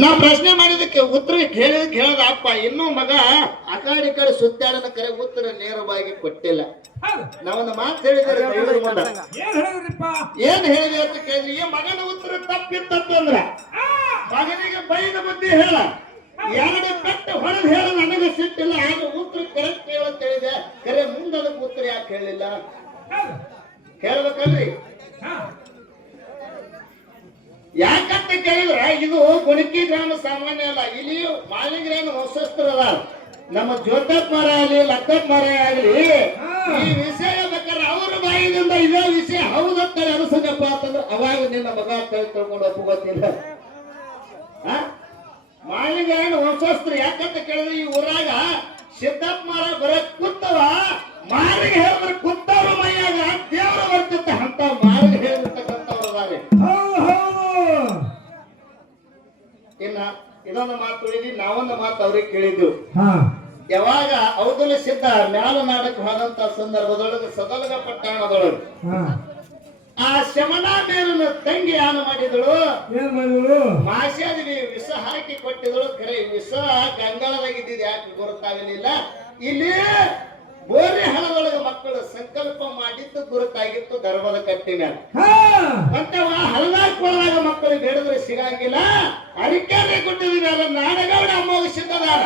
ನಾ ಪ್ರಶ್ನೆ ಮಾಡಿದಕ್ಕೆ ಉತ್ತರ ಕೇಳದ ಅಪ್ಪ ಇನ್ನೂ ಮಗ ಆ ಕಡೆ ಸುತ್ತಾಡನ ಕರೆ ಉತ್ತರ ನೇರವಾಗಿ ಕೊಟ್ಟಿಲ್ಲ. ನಾವೊಂದು ಮಾತು ಹೇಳಿದರೆ ಏನ್ ಹೇಳಿದೆ ಅಂತ ಕೇಳಿದ್ರಿ, ಈ ಮಗನ ಉತ್ತರ ತಪ್ಪಿತ್ತಂದ್ರ ಮಗನಿಗೆ ಬೈದ ಬುದ್ಧಿ ಹೇಳ, ಎರಡು ಪೆಟ್ಟು ಹೊಡೆದು ಹೇಳ, ನನಗೆ ಸಿಟ್ಟಿಲ್ಲ, ಆಗ ಉತ್ತರ ಕರೆಕ್ಟ್ ಹೇಳಂತ ಹೇಳಿದೆ. ಕರೆ ಮುಂದದಕ್ಕೆ ಉತ್ತರ ಯಾಕೆ ಹೇಳಿಲ್ಲ ಹೇಳ್ಬೇಕಲ್ರಿ? ಯಾಕಂತ ಕೇಳಿದ್ರ ಇದು ಗುಣಕಿ ಗ್ರಾಮ ಸಾಮಾನ್ಯ ಅಲ್ಲ. ಇಲ್ಲಿ ಮಾಲಿಗ್ರಾಮ ವಂಶಸ್ಥರ ಅದ. ನಮ್ಮ ಜ್ಯೋತಪ್ಪ ಮರ ಆಗಲಿ ಲಕ್ಕಪ್ಪ ಮರ ಆಗಲಿ ಈ ವಿಷಯ ಬೇಕಾದ್ರೆ ಅವ್ರ ಬಾಯಿದಿಂದ ಇದೇ ವಿಷಯ ಹೌದಂತ ಅನಿಸಬೇಕಪ್ಪ ಅಂತಂದ್ರೆ ಅವಾಗ ನಿನ್ನ ಮಗ ತಿಳ್ಕೊಂಡು ಒಪ್ಪುಗೊತ್ತಿಲ್ಲ. ಮಾಲಿಗ್ರಾಮ ವಂಶಸ್ಥರು ಯಾಕಂತ ಕೇಳಿದ್ರೆ ಈ ಊರಾಗ ಸಿದ್ದಪ್ಪ ಮರ ಬರೇ ಕೂತವ, ಮಾರಿಗೆ ಹೇಳಿದ್ರೆ ಕೂತವ್ರ ಮೈಯಾಗ ದೇವರ ಬರ್ತಿತ್ತ ಅಂತ ಮಾರಿಗೆ ಹೇಳಿರ್ತಕ್ಕಂಥವ್ರು ಅದಾರೆ. ಇನ್ನ ಇದೊಂದು ಮಾತು ಹೇಳಿದ್ವಿ, ನಾವೊಂದು ಮಾತು ಅವ್ರಿಗೆ ಕೇಳಿದ್ವಿ. ಯಾವಾಗ ಔದಲ ಸಿದ್ಧ ಮ್ಯಾಲ ನಾಡಕ್ಕೆ ಹೋದಂತ ಸಂದರ್ಭದೊಳಗೆ ಸದಲಗ ಪಟ್ಟಣದೊಳಗೆ ಆ ಶಮನ ಬೇರನ ತಂಗಿ ಏನು ಮಾಡಿದಳು, ಮಾಸ್ಯಾದಿಗೆ ವಿಷ ಹಾಕಿ ಕೊಟ್ಟಿದಳು. ಖರೆ ವಿಷ ಗಂಗಾಳದಾಗಿದ್ದಿದ್ದು ಯಾಕೆ ಗುರುತಾಗಲಿಲ್ಲ. ಇಲ್ಲಿ ಬೋರಿ ಹಣದೊಳಗೆ ಮಕ್ಕಳು ಸಂಕಲ್ಪ ಮಾಡಿದ್ದು ಗುರುತಾಗಿತ್ತು ಧರ್ಮದ ಕಟ್ಟಿ ಮೇಲೆ. ಮತ್ತೆ ಹಲವಾರು ಕೊಳದಾಗ ಮಕ್ಕಳು ಬೇಡಿದ್ರೆ ಸಿಗಂಗಿಲ್ಲ. ಅರಿಕೆರೆ ಗುಡ್ಡದ ಮೇಲೆ ನಾಡಗೌಡ ಅಮೋಘಿಸಿದ್ದಾರ.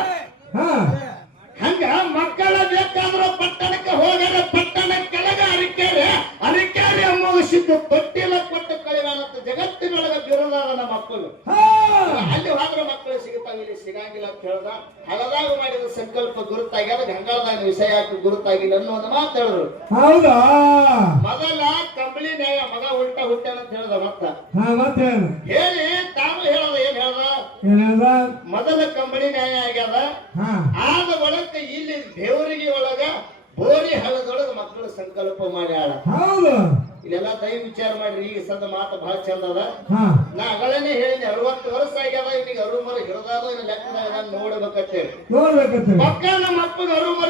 ಹಂಗ ಮಕ್ಕಳ ಬೇಕಾದ್ರೂ ಪಟ್ಟಣಕ್ಕೆ ಹೋಗರ ಪಟ್ಟಣ ಕೆಳಗ ಅರಿಕೆರೆ ಅಮೋಘಿಸಿದ್ದು ತೊಟ್ಟಿಲ ಕೊಟ್ಟು ಕಳಿವಾನಂತ ಜಗತ್ತಿನೊಳಗ ಬಿರುದಾದ ಮಕ್ಕಳು. ಅಲ್ಲಿ ಹೋದ್ರೆ ಮಕ್ಕಳು ಸಿಗುತ್ತಾವ, ಇಲ್ಲಿ ಸಿಗಂಗಿಲ್ಲ ಅಂತ ಹೇಳ್ದ. ಹಳದಾಗ ಮಾಡಿದ ಸಂಕಲ್ಪ ಗುರುತಾಗ್ಯದ, ಗಂಗಾಳದಾಗ ವಿಷಯ ಯಾಕೆ ಗುರುತಾಗಿಲ್ಲ ಅನ್ನೋ ಒಂದು ಮಾತು ಹೇಳಿದ್ರು. ಹೌದಾ? ಮೊದಲ ಕಂಬಳಿ ನ್ಯಾಯ ಮಗ ಉಲ್ಟಾ ಹುಟ್ಟ್ಯಾನ ಅಂತ ಹೇಳ್ದ. ಮತ್ತ ಹೇಳಿ ತಾನು ಹೇಳದ ಏನ್ ಹೇಳ್ದ, ಮೊದಲ ಕಂಬಳಿ ನ್ಯಾಯ ಆಗ್ಯದ. ಆದ ಒಳಗ ಇಲ್ಲಿ ದೇವರಿಗೆ ಒಳಗ ಬೋರಿ ಹಳ್ಳದೊಳಗ ಮಕ್ಕಳು ಸಂಕಲ್ಪ ಮಾಡ್ಯಾಳ. ಇಲ್ಲೆಲ್ಲ ದಯ ವಿಚಾರ ಮಾಡ್ರಿ. ಈಗ ಸದ ಮಾತು ಬಹಳ ಚಂದ ಅದ. ನಾ ಅಗಳನ್ನೇ ಹೇಳಿದೆ, 60 ವರ್ಷ ಆಗ್ಯದ, ಇವನಿಗೆ ಅರು ಮರ ಹಿಡಿದಾದ ಲೆಕ್ಕದಾಗ ನೋಡ್ಬೇಕಂತೇಳಿ. ಮಕ್ಕಳ ನಮ್ಮ ಅಪ್ಪಗೆ ಅರು ಮರ